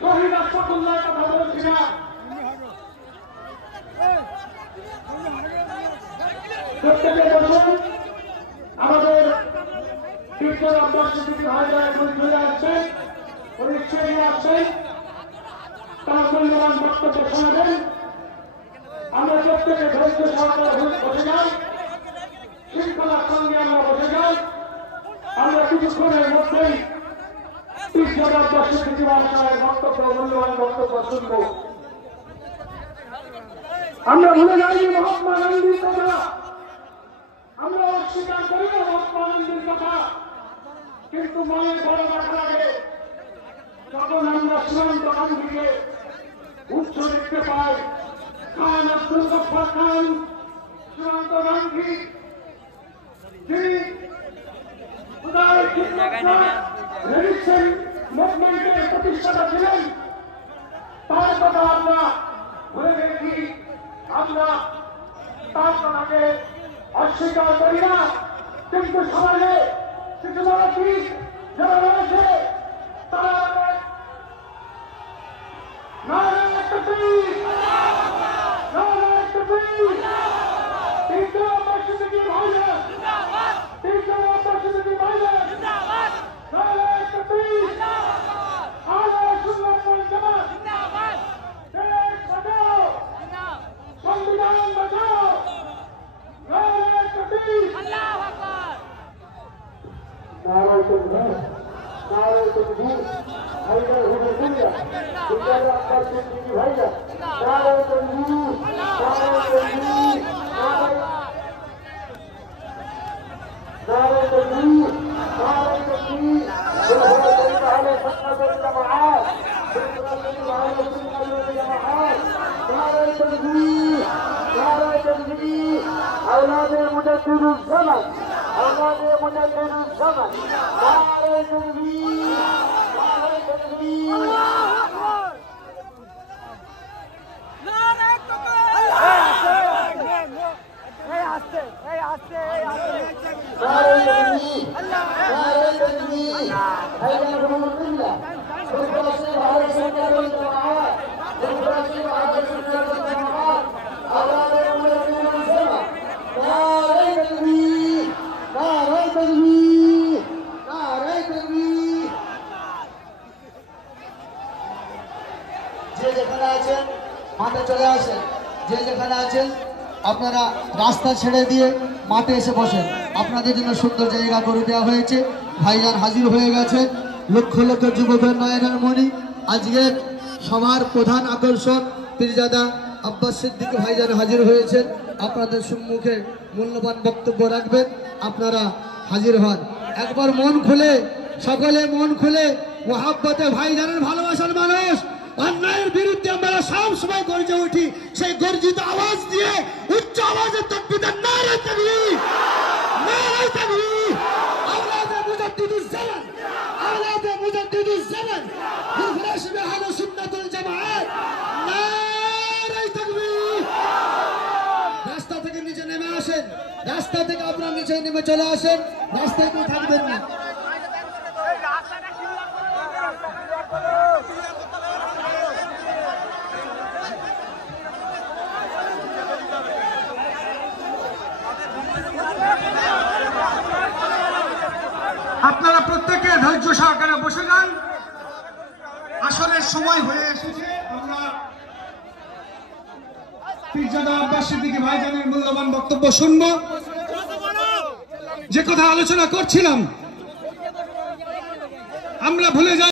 শহীদ আশফাকুল্লাহ কথা বলছি না। প্রত্যেকে বলুন আমাদের বিপ্লব আব্বাস সিদ্দিকী ভাইরা এখন চলে আসছেন, পরিচয় আসছেন, তার মূল্যবান বক্তব্য শোনাবেন। আমরা প্রত্যেকে ধৈর্য সহকারে বসে যাই, শৃঙ্খলার সঙ্গে আমরা বসে যাই। আমরা কিছুক্ষণের মধ্যেই বিপ্লব আব্বাস সিদ্দিকী ভাইয়ের বক্তব্য, মূল্যবান বক্তব্য শুনব। আমরা ভুলে যাই মহাত্মা গান্ধীর কথা, আমরা অস্বীকার করি না মহাত্মা গান্ধীর কথা, কিন্তু মনে বড় রাখা লাগে যখন আমরা সীমান্ত গান্ধীকে উচ্চ দেখতে পাই। খান আব্দুল গফফার খান সীমান্ত গান্ধী, যিনি মুভমেন্টের প্রতিষ্ঠাতা ছিলেন, তার কথা আমরা ভুলে গেছি। আমরা তার কথাকে অস্বীকার করি না, কিন্তু সমাজে কিছু মানুষ যারা রয়েছে তারা মাঠে চলে আসেন, যে যেখানে আছেন আপনারা রাস্তা ছেড়ে দিয়ে মাঠে এসে বসেন। আপনাদের জন্য সুন্দর জায়গা করে দেওয়া হয়েছে। ভাইজান হাজির হয়ে গেছে, লক্ষ লক্ষ যুবকের নয়নের মণি। আজকের সবার প্রধান আকর্ষণ পীরজাদা আব্বাস সিদ্দিকী ভাইজান হাজির হয়েছেন। আপনাদের সম্মুখে মূল্যবান বক্তব্য রাখবেন, আপনারা হাজির হন। একবার মন খুলে, সকলে মন খুলে, মোহাব্বতে ভাইজানের ভালোবাসার মানুষ, অন্যায়ের বিরুদ্ধে আমরা সব সময় গর্জে উঠি। সেই গর্জিত আওয়াজ দিয়ে উচ্চ আওয়াজে তাকবীরের নারে তাকবীর, নারে তাকবীর। আওলাদে মুজাদ্দিদুজ্জামান, আওলাদে মুজাদ্দিদুজ্জামান, মুখলেসে আহলে সুন্নাতুল জামাত, নারে তাকবীর। রাস্তা থেকে নিচে নেমে আসেন, রাস্তা থেকে আপনারা নিচে নেমে চলে আসেন, রাস্তায় কেউ থাকবেন না। আপনারা প্রত্যেকে ধৈর্য সহকারে বসে যান, আসলের সময় হয়ে এসেছে। আমরা পীরজাদা আব্বাস সিদ্দিকী ভাইজানের মূল্যবান বক্তব্য শুনব। যে কথা আলোচনা করছিলাম, আমরা ভুলে যাই